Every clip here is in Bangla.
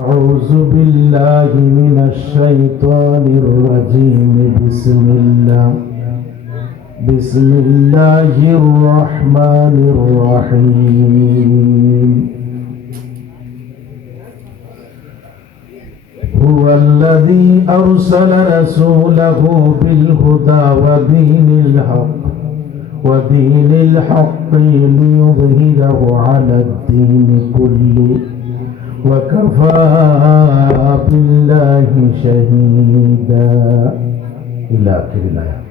أعوذ بالله من الشيطان الرجيم بسم الله الرحمن الرحيم هو الذي أرسل رسوله بالهدى ودين الحق ليظهره على الدين كله وكفى بالله شهيدا إلى آخر الآية.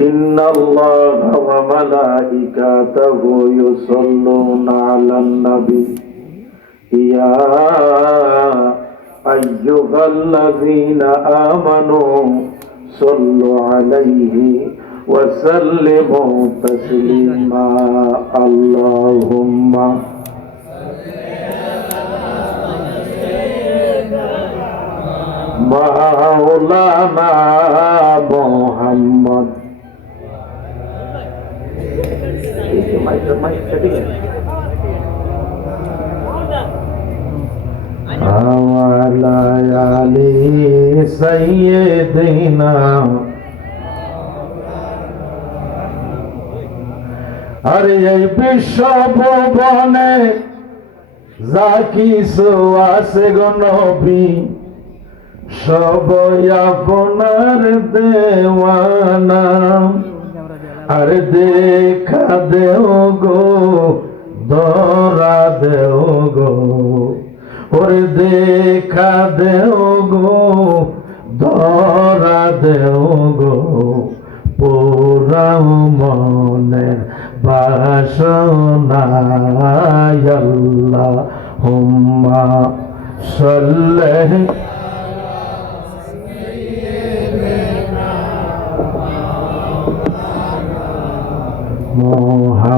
إن الله وملائكته يصلون على النبي يا أيها الذين آمنوا صلوا عليه وسلموا تسليما اللهم مولانا محمد وعلى آل سيدنا আরে এই বিশ্ব ভুবনে যা কিছু আছে গো নবী সবই আপনার দেওয়ানা আর দেখা দেও গো ধরা দেও গো ওরে দেখা দেও গো ধরা দেও গো পুরাও মনের বাসনা আল্লাহুম্মা সাল্লি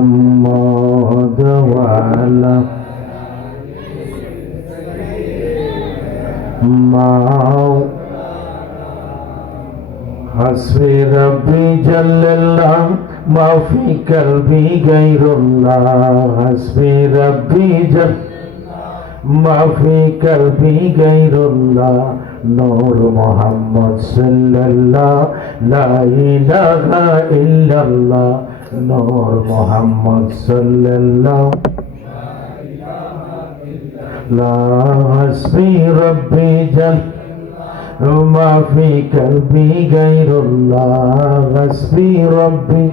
মুহাম্মদ ওয়া আলা حسبي ربي جل الله ما في قلبي غير الله حسبي ربي جل ما في قلبي غير الله نور محمد صلى الله لا إله إلا الله نور محمد صلى الله لا حسبي ربي جل ما في قلبي غير الله حسبي ربي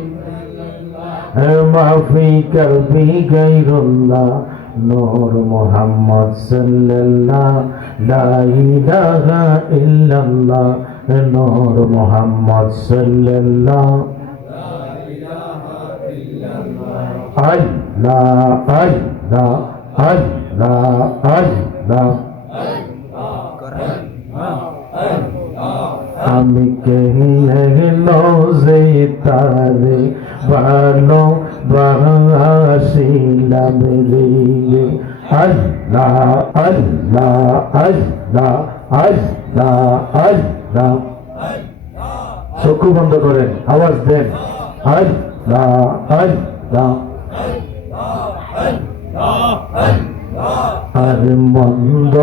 ما في قلبي غير الله نور محمد صلى الله لا إله إلا الله نور محمد صلى الله الله الله الله الله আমি কেহিলে তারে ভালো বাসিলাম রে আল্লাহ আল্লাহ আল্লাহ আল্লাহ আল্লাহ চক্ষু বন্ধ করেন আওয়াজ দেন আল্লাহ আল্লাহ আর মন্দ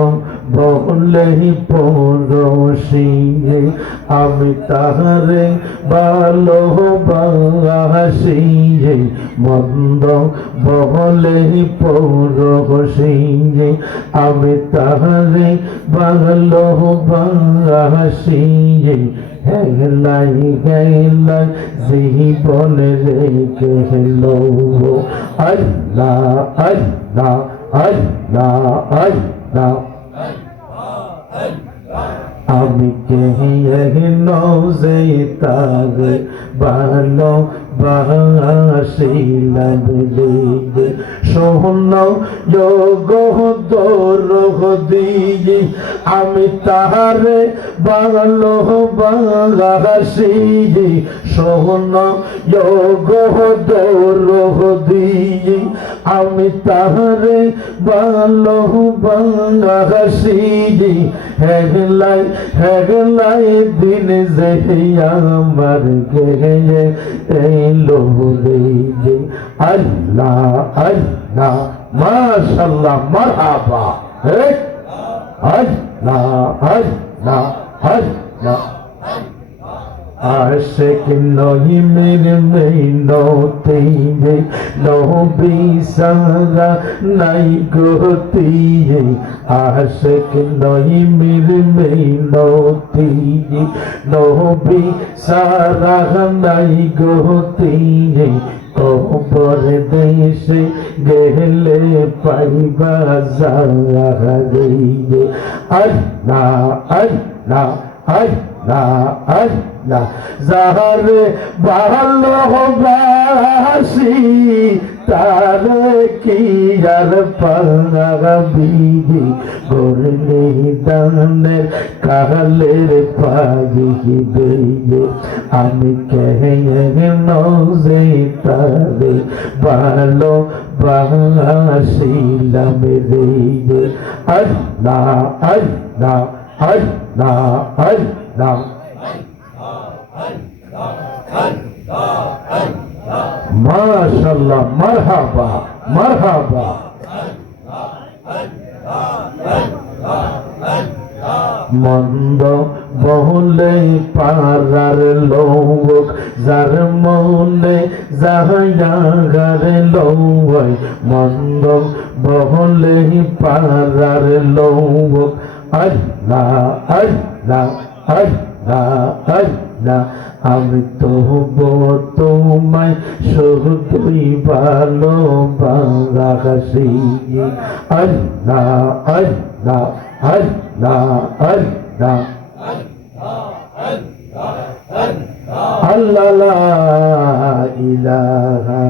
বলেই পরশি আমি তাহারে ভালোবাসি মন্দ বলেই পরশি আমি তাহারে ভালোবাসি হেলাই হেলাই জীবন রেখে হেলো আল্লাহ আল্লাহ আল্লাহ আল্লাহ আমি কেহিনো যে তারে ভালো বাসিলাম রে শোনো দরদি আমি তাহারে ভালোবাসি শোনো দরদি আমি তাহারে ভালোবাসি হেগলাই হেগলাই দিন যে আমার গেয়ে এলো রে আল্লাহ আল্লাহ মাশাআল্লাহ মারহাবা হে আল্লাহ আল্লাহ আল্লাহ আশিক নহি মেরে মিনতি হে নবী সারা নাই গতি হে আশিক নহি মেরে মিনতি হে নবী সারা নাই গতি হে কবর দেশে গেলে পাইবা যারে আল্লাহ আল্লাহ আল্লাহ আল্লাহ যারে ভালোবাসি তারে কি আর পাবি গরলে দানের কালের পাইবে আমি কেন যে তারে ভালোবাসিলাম রে আল্লাহ আল্লাহ আল্লাহ আল্লাহ মাশাআল্লাহ মারহাবা মারহাবা মন্দ বহলে পারার লোক যার মনে যাহার লোক মন্দ বহলে পারার লোক আল্লাহ আল্লাহ আল্লাহ আল্লাহ আমি তো তোমায় শুধুই ভালোবাসি আল্লাহ আল্লাহ আল্লাহ আল্লাহ আল্লাহ লা ইলাহা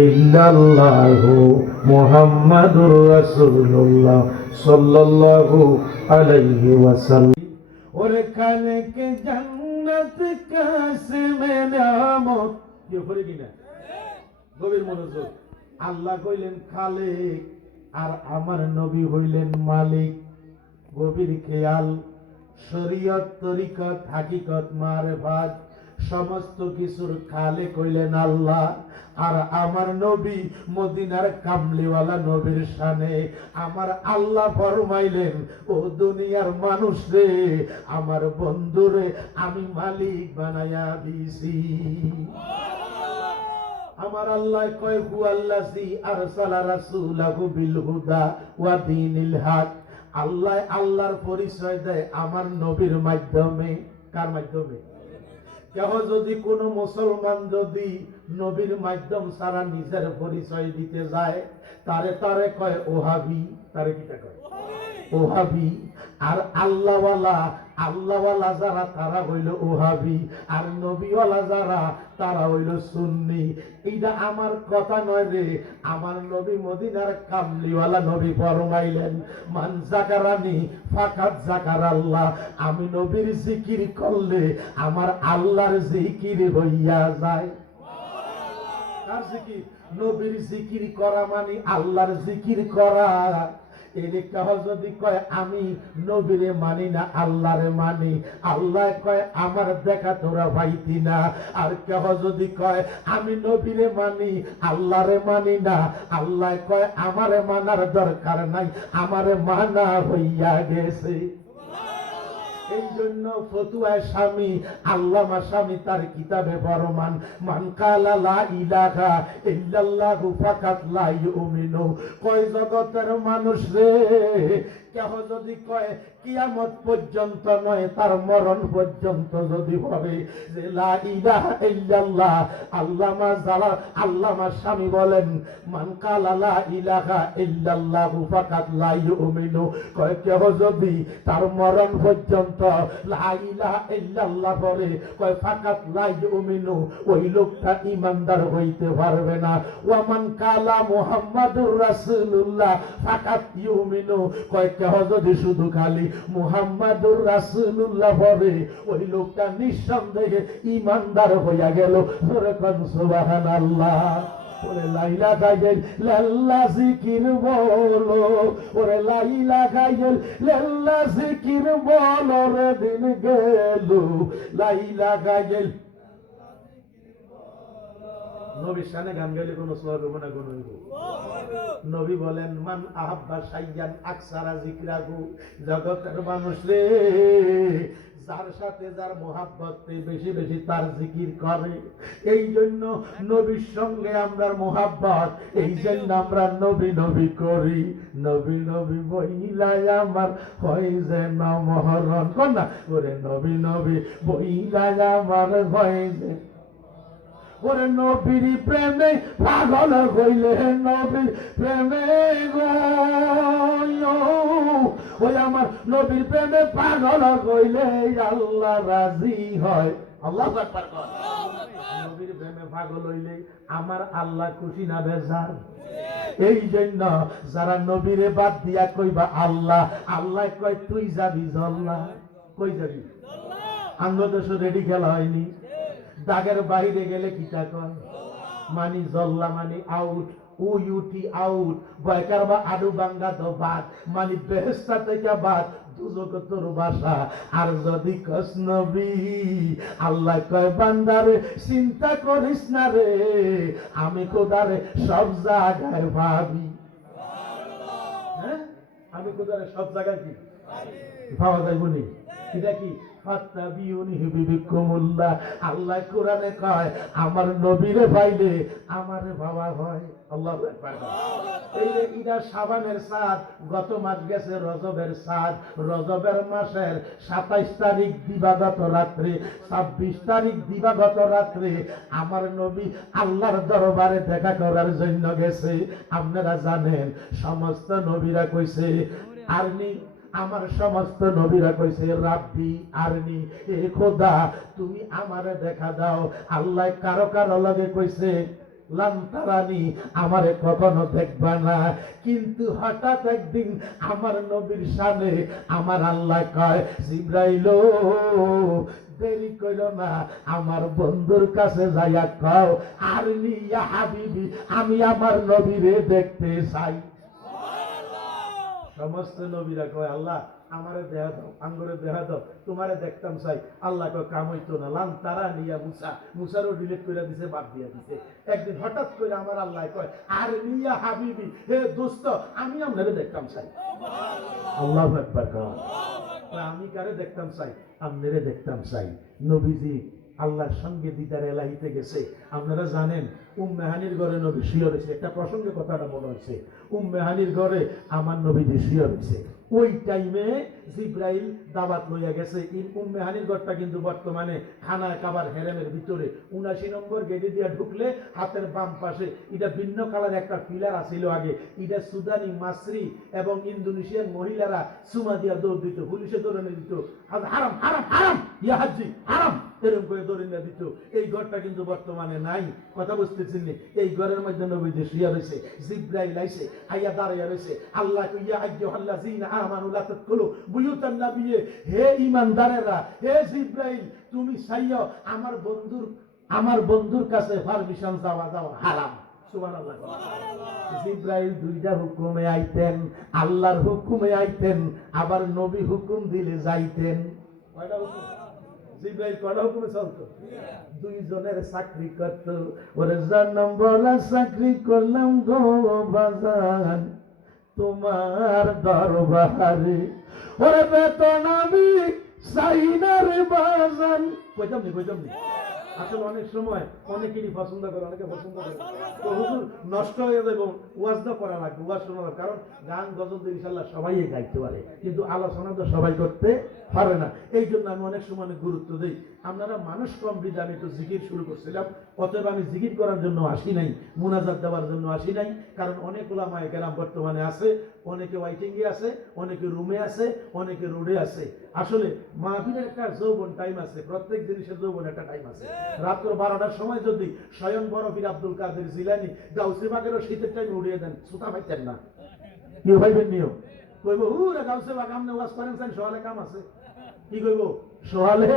ইল্লাল্লাহু মুহাম্মাদুর রাসূলুল্লাহ সাল্লাল্লাহু আলাইহি ওয়াসাল্লাম ওরে খানে কে জান্নাত কাসমে নামত কি করে কিনা গভীর মনোযোগ আল্লাহ কইলেন খালিক আর আমার নবী হইলেন মালিক গভীর খেয়াল শরীয়ত তরিকত হাকিকত মারফাত সমস্ত কিছুর খালিক হইলেন আল্লাহ আর আমার নবী মদিনার কামলিওয়ালা নবীর শানে আমার আল্লাহ ফরমাইলেন ও দুনিয়ার মানুষ রে আমার বন্ধু রে আমি মালিক বানায়া দিছি আমার আল্লাহ কয় হুয়াল্লাযী আরসালা রাসূলাহু বিল হুদা ওয়া দীনিল হক আল্লাহ আল্লাহর পরিচয় দেয় আমার নবীর মাধ্যমে কার মাধ্যমে কেহ যদি কোনো মুসলমান যদি নবীর মাধ্যম ছাড়া নিজের পরিচয় দিতে যায় তারে তারে কয় ওহাবি তারে কিটা কয় ওহাবি আর আল্লাহওয়ালা যারা তারা হইল ওহাবি আর নবীওয়ালা যারা তারা হইল সুন্নি এইটা আমার কথা নয় রে আমার নবী মদিনার কামলিওয়ালা নবী ফরমাইলেন মান যাকারানি ফাকাত যাকার আল্লাহ আমি নবীর জিকির করলে আমার আল্লাহর জিকির হইয়া যায় কার জিকির নবীর জিকির করা মানে আল্লাহর জিকির করা এরে কেহ যদি কয় আমি নবীরে মানি না আল্লাহরে মানি আল্লাহ কয় আমার দেখা তোরা পাইতি না আর কেহ যদি কয় আমি নবীরে মানি আল্লাহরে মানি না আল্লাহ কয় আমারে মানার দরকার নাই আমারে মানা হইয়া গেছে এই জন্য ফতুয়ায় স্বামী আল্লামা স্বামী তার কিতাবে ফরমান মান কালা লা ইলাহা ইল্লাল্লাহু ফাকাত লা ইউমিনু কয় জগতের মানুষ রে কেহ যদি কয় কিয়ামত পর্যন্ত নয়, তার মরণ পর্যন্ত যদি হবে যে লা ইলাহা ইল্লাল্লাহ, আল্লামা স্বামী বলেন মান কালা লা ইলাহা ইল্লাল্লাহু ফাকাত লা ইউমিনু, কয় কেহ যদি তার মরণ পর্যন্ত লা ইলাহা ইল্লাল্লাহ বলে, কয় ফাকাত লা ইউমিনু, ওই লোকটা ঈমানদার হইতে পারবে না। ওয়া মান কালা মুহাম্মাদুর রাসূলুল্লাহ ফাকাত ইউমিনু, কয় কেহ যদি শুধু খালি মুহাম্মাদুর রাসূলুল্লাহ বলে, ওই লোকটা নিঃসন্দেহে ঈমানদার হইয়া গেল। সুবহানাল্লাহ। ওরে লাইলা গাইল লাল্লা জিকির বলো, ওরে লাইলা গাইল লাল্লা জিকির বলো, রে দিন গেল লাইলা গাইল। নবীর শানে গান গাইলে কোনো সওয়াব হবে না, গুণ হইব। নবী বলেন মান আহাব্বা শাইয়ান আকসারা যিকরাহু, জগতের মানুষ রে, যার সাথে যার মোহাব্বত বেশি বেশি তার জিকির করে, এই জন্য নবীর সঙ্গে আমরা মোহাব্বত, এই জন্য আমরা নবী নবী করি। নবী নবী বইলাই আমার হয় যেন মহরণ, কোন না ওরে নবী নবী বইলাই আমার হয় যে, ওরে নবীর প্রেমে পাগল হইলে, নবীর প্রেমে ওই আমার নবীর প্রেমে পাগল হইলে আল্লাহ রাজি হয়। আল্লাহু আকবার। নবীর প্রেমে পাগল হইলে আমার আল্লাহ খুশি না বেজার? এই জন্য যারা নবীরে বাদ দিয়া কইবা আল্লাহ, আল্লাহ কয় তুই যাবি জল্লা। কই যাবি? আঙ্গদেশ রেডি খেলা হয়নি, দাগের বাইরে গেলে কিটা কয় মানি জল্লা, মানি আউট, উইউটি আউট, বয়কার বা আডু বাঙ্গা তো বাদ, মানি বেহেশতা থেকে বাদ, দুজক তোর বাসা। আর যদি কস নবী, আল্লাহ কয় বান্দারে চিন্তা করিস না রে, আমি খোদারে সব জায়গায় ভাবি। হ্যাঁ, আমি খোদারে সব জায়গায় কি ভাবা যাইব নি? এটা কি আল্লাহ কোরআনে কয় আমার নবীরে পাইলে আমারে ভাবা হয়। আল্লাহু আকবার। এই যে ইদা শাবানের চাঁদ, গত মাস গেছে রজবের চাঁদ, রজবের মাসের 27 তারিখ দিবাগত রাত্রে, 26 তারিখ দিবাগত রাত্রে আমার নবী আল্লাহর দরবারে দেখা করার জন্য গেছে। আপনারা জানেন সমস্ত নবীরা কইছে আরনি, আমার সমস্ত নবীরা কইছে রাব্বি আরনি, এ খোদা তুমি আমারে দেখা দাও। আল্লাহ কারো কারো লগে কইছে লান তারানি, আমারে কখনো দেখবা না। কিন্তু হঠাৎ একদিন আমার নবীর শানে আমার আল্লাহ কয় জিবরাইল দেরি কইরো না, আমার বন্ধুর কাছে যাইয়া কও আরনি ইয়া হাবিবি, আমি আমার নবীরে দেখতে চাই। সমস্ত নবীরা কয় আল্লাহ আমারে দেহা দাও, আঙ্গরে দেহা দাও, তোমারে দেখতাম চাই। আল্লাহ কয় কাম হইতো না, লান তারা নিয়া মুসা, মুসারও ডিলিট করে দিছে, বাদ দিয়া দিছে। একদিন হঠাৎ করে আমার আল্লাহ কয় আর নিয়া হাবিবি, হে দোস্ত আমি আপনারে দেখতাম চাই। আল্লাহু আকবার। আমি কারে দেখতাম চাই? আপনারে দেখতাম চাই। নবীজি আল্লাহর সঙ্গে দিদার এলাহিতে গেছে। আপনারা জানেন উম্মে হানির ঘরে নবী শুয়ে রয়েছে। একটা প্রসঙ্গে কথাটা মনে হচ্ছে, উম্মে হানির ঘরে আমার নবীজি শুয়ে রয়েছে। ওই টাইমে জিব্রাইল দাওয়াত লইয়া গেছে। উম্মে হানির ঘরটা কিন্তু বর্তমানে খানা কাবার হেরেমের ভিতরে 79 নম্বর গেটে দিয়া ঢুকলে হাতের বাম পাশে এটা ভিন্ন কালার একটা পিলার আছিল আগে। এটা সুদানি, মাসরি এবং ইন্দোনেশিয়ান মহিলারা সুমা দিয়া দৌড় দিত, পুলিশে দৌড়ে দিত, হারাম হারাম হারাম ইয়া হাজি হারাম এরকম করে দৌড়ে দিত। এই ঘরটা কিন্তু বর্তমানে নাই। কথা বুঝতেছেন? এই ঘরের মধ্যে নবীজি শুয়ে রয়েছে। জিব্রাইল আইছে, আইয়া দাঁড়াইয়া রয়েছে। আল্লাহ ইয়া আইয়ুহাল্লাযীনা আমানু লা তাদখুলু বুয়ুতান নাবিয়্যি, হে ঈমানদারেরা, হে জিব্রাইল তুমি চাইও আমার বন্ধুর কাছে পারমিশন যাওয়া হারাম। সুবহানাল্লাহ। জিব্রাইল দুইটা হুকুমে আইতেন, আল্লাহর হুকুমে আইতেন, আবার নবী হুকুম দিলে যাইতেন। কয়টা হুকুম? জিব্রাইল কয়টা হুকুমে চলতো? দুইজনের চাকরি করত। ওরে জন্ম বলা চাকরি করলাম গো বাজান তোমার দরবারে, ওরে বেতন আমি চাই না রে বাজান। কইতাম নি আসলে অনেক সময় অনেকেরই পছন্দ করে, অনেকে পছন্দ করে। তো হুজুর নষ্ট হয়ে যাবে, ওয়াজ না করা লাগবে, ওয়াজ শোনা লাগবে। কারণ গান গজল তো ইনশাল্লাহ সবাই গাইতে পারে, কিন্তু আলোচনা তো সবাই করতে পারে না। এই জন্য আমি অনেক সময় অনেক গুরুত্ব দিই। আপনারা মানুষ কম বিধে আমি একটু জিকির শুরু করছিলাম। অতএব আমি জিকির করার জন্য আসি নাই, মুনাজাত দেওয়ার জন্য আসি নাই। কারণ অনেক ওলামায়ে কেরাম বর্তমানে আছে, অনেকে ওয়াইটিংয়ে আছে, অনেকে রুমে আছে, অনেকে রোডে আছে। আসলে মাহফিলের একটা যৌবন টাইম আছে, প্রত্যেক জিনিসের যৌবন একটা টাইম আছে। রাত্র 12টার সময় যদি স্বয়ং বরফির আব্দুল কাদের জিলানী গাউসে বাগেরও শীতের টাইম উড়িয়ে দেন, সুতা পাইতেন না। কি ভাইবেন নিও কইব হুরা গাউসে বাগ আমনে ওয়াজ করেন, চাই সকালে কাম আছে। কি কইব সকালে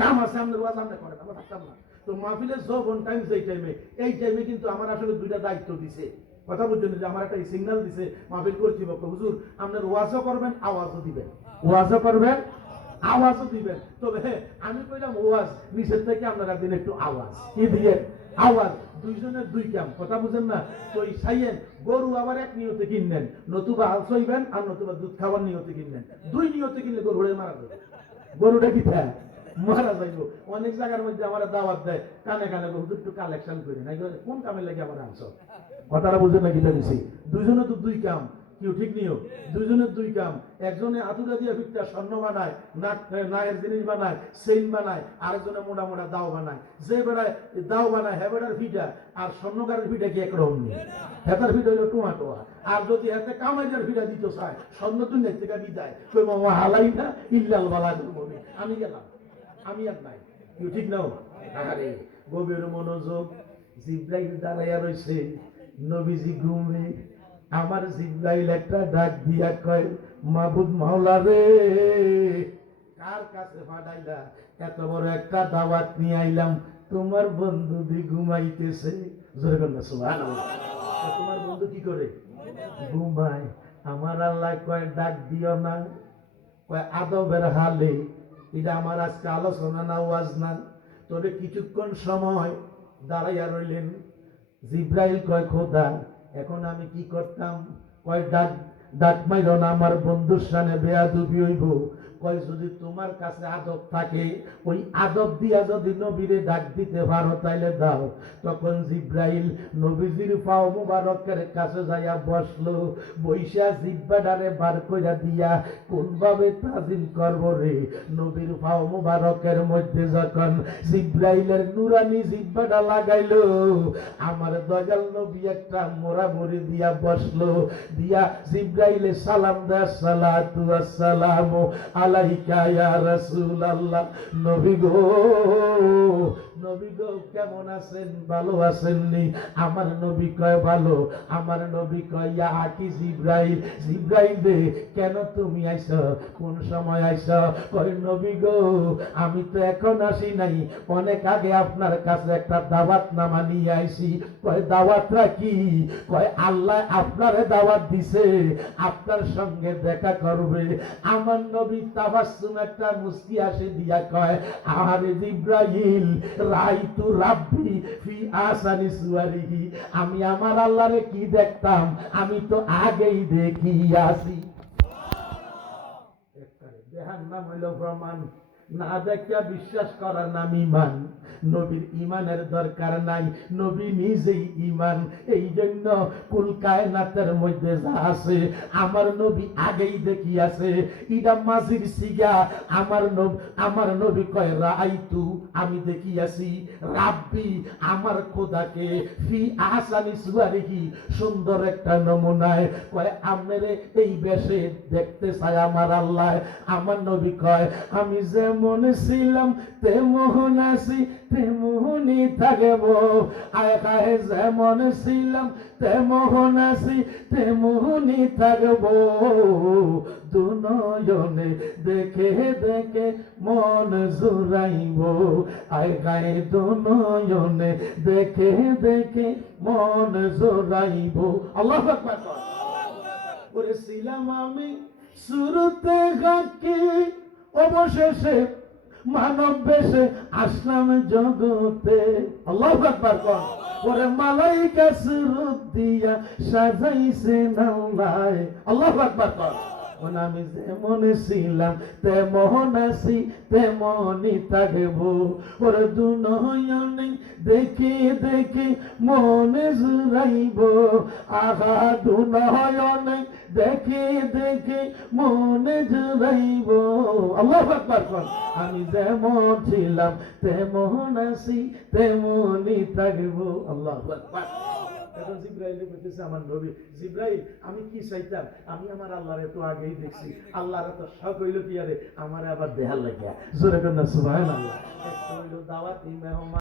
কাম আছে, আমাদের ওয়াজ আমনে করেন, আমরা থাকতাম না। তো মাহফিলের যৌবন টাইম যেই টাইমে, এই টাইমে কিন্তু আমার আসলে দুইটা দায়িত্ব দিছে। কথা বুঝছেন, যে আমার একটা সিগন্যাল দিছে মাহফিল কর্তৃপক্ষ, হুজুর আপনার ওয়াজও করবেন, আওয়াজও দিবেন, ওয়াজও করবেন, আওয়াজও দিবেন। তবে আমি কইলাম ওয়াজ নিচের থেকে আপনারা দিন একটু আওয়াজ, কি দিয়ে আওয়াজ, দুইজনের দুই কাম। কথা বুঝেন না? তো সাইয়েন গরু আবার এক নিয়তে কিনলেন, নতুবা হাল সইবেন, আর নতুবা দুধ খাবার নিয়তে কিনলেন। দুই নিয়তে কিনলে গরু মারা যাবে। গরুটা কি থাকে মারা যাইব। অনেক জায়গার মধ্যে আমার দাওয়াত দেয়, কানে কানে হুজুর একটু কালেকশন করি না, কোন কামে লাগে আমার আনছ? কথাটা বুঝেন না? কিটা দিছি দুইজনে তো দুই কাম, কেউ ঠিক নিও, দুইজনের দুই কাম। একজনে আতুরা দিয়ে ভিতটা স্বর্ণ বানায়, নায়ের জিনিস বানায়, সেইন বানায়, আরেকজনে মোটা মোটা দাও বানায়। যে বেড়ায় দাও বানায় হ্যাঁ বেড়ার ভিটা, আর স্বর্ণকারের ভিটা কি একরকম নেই, হেতার ভিটা হইলো টোয়া। আর যদি হাতে কামাইজার ভিটা দিতে চায়, স্বর্ণ দুনিয়া থেকে বিদায়, কই মামা হালাই না ইল্লাল বালা করবো, আমি গেলাম, আমি আর নাই। কেউ ঠিক নাও? আরে গভীর মনোযোগ। জিব্রাইল দাঁড়াইয়া রইছে, নবীজি ঘুমে। আমার জিব্রাইল একটা ডাক দিয়া কয়, মাবুদ মাওলা রে, কার কাছে পাঠাইলা? এত বড় একটা দাওয়াত নিয়ে আইলাম, তোমার বন্ধু দি ঘুমাইতেছে। জোরে কন্যা সুবহানাল্লাহ। তোমার বন্ধু কি করে? ঘুমায়। আমার আল্লাহ কয় ডাক দিও না, কয় আদবের হালে। এটা আমার আজকে আলোচনা না, ওয়াজ না। তবে কিছুক্ষণ সময় দাঁড়াইয়া রইলেন। জিব্রাইল কয় খোদা এখন আমি কি করতাম? কয় ডাক ডাক মাইরো না, আমার বন্ধুর সামনে বেয়াদবি হইব। কয় যদি তোমার কাছে আদব থাকে, ওই আদব দিয়া যদি নবীরে ডাক দিতে পারো তাইলে দাও। তখন জিব্রাইল নবীজির পাও মুবারকের কাছে যাইয়া বসলো, বইসা জিব্বাটারে বার কইরা দিয়া কোন ভাবে তাজিম করব রে। নবীর পাও মুবারকের মধ্যে যখন জিব্রাইলের নুরানি জিব্বাটা লাগাইলো, আমার দয়াল নবী একটা মোরামুরি দিয়া বসলো, দিয়া জিব্রাইলে সালাম দেয়, সালাতু আসসালামু আলাইকা ইয়া রাসূলুল্লাহ। নবী গো, নবী গো কেমন আছেন? ভালো আছেননি? আমার নবী কয় ভালো। আমার নবী কয় ইয়া আকি জিব্রাইল, জিব্রাইল রে কেন তুমি আইছো? কোন সময় আইছো? কয় নবী গো আমি তো এখন আসি নাই, অনেক আগে আপনার কাছে একটা দাওয়াত নামা নিয়ে আইছি। কয় দাওয়াতটা কি? কয় আল্লাহ আপনারে দাওয়াত দিছে, আপনার সঙ্গে দেখা করবে। আমার নবী তাবাসসুম একটা মুস্কি আসে দিয়া কয়, আরে জিব্রাইল রাইতু রাব্বি ফি আসানি সুয়ারিহি, আমি আমার আল্লাহরে কি দেখতাম, আমি তো আগেই দেখিয়াছি। দেহার নাম হইল প্রমাণ, না দেখা বিশ্বাস করার নাম ইমান। নবীর ইমানের দরকার নাই, নবী নিজেই ইমান। এই জন্য কুল কায়নাতের মধ্যে যা আছে আমার নবী আগেই দেখিয়াছে। ইডা মাজির সিগা। আমার নবী কয় রাআইতু, আমি দেখিয়াছি, রাব্বি আমার খোদাকে, ফি আহসানি সুওয়ারিহি, সুন্দর একটা নমুনায়। কয় আমরে এই বেশে দেখতে চায় আমার আল্লাহ। আমার নবী কয় আমি যেমন ছিলাম তেমন আছি, তেমনই থাকবো। আয় কাহে যেমন ছিলাম তেমন আছি, তেমনই থাকবো। দুনয়নে দেখে দেখে মন জুড়াইব। আয় কাহে দুনয়নে দেখে দেখে মন জুড়াইব। আল্লাহু আকবার। করেছিলাম আমি শুরুতে গাকি, অবশেষে মানব বেশে আসলাম জগতে। আল্লাহু আকবার কর। ওরে মালাইকা সুরত দিয়া সাজাইছে নাওলায়। আল্লাহু আকবার কর। আমি যেমন ছিলাম তেমন আছি তেমনই থাকবো। ওরে দুনয়নে দেখে দেখে মনে জুড়াইব, আহা দুনয়নে দেখে দেখে মনে জুড়াইব। আল্লাহু আকবার কর। আমি যেমন ছিলাম তেমন আছি তেমনই থাকবো। আল্লাহু আকবার। এখন জিব্রাইল বলতেছে আমার নবী, জিব্রাইল আমি কি চাইতাম, আমি আমার আল্লাহর এত আগেই দেখছি, আল্লাহর এত শখ হইল কি আরে আমার আবার দেহার লাগিয়া। জোরে কন্যা সুবহানাল্লাহ। একটা হইল দাওয়াতি মেহমান,